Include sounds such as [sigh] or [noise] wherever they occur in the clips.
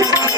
Thank [laughs] you.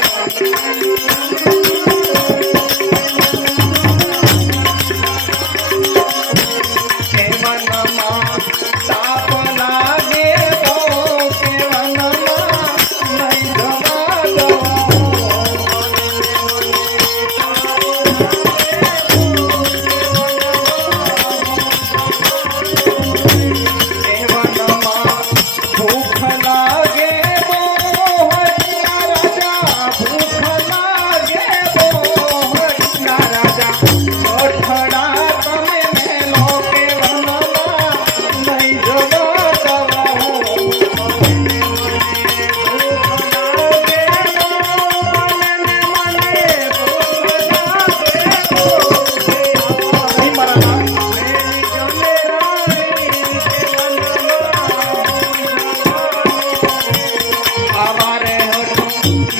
Thank you.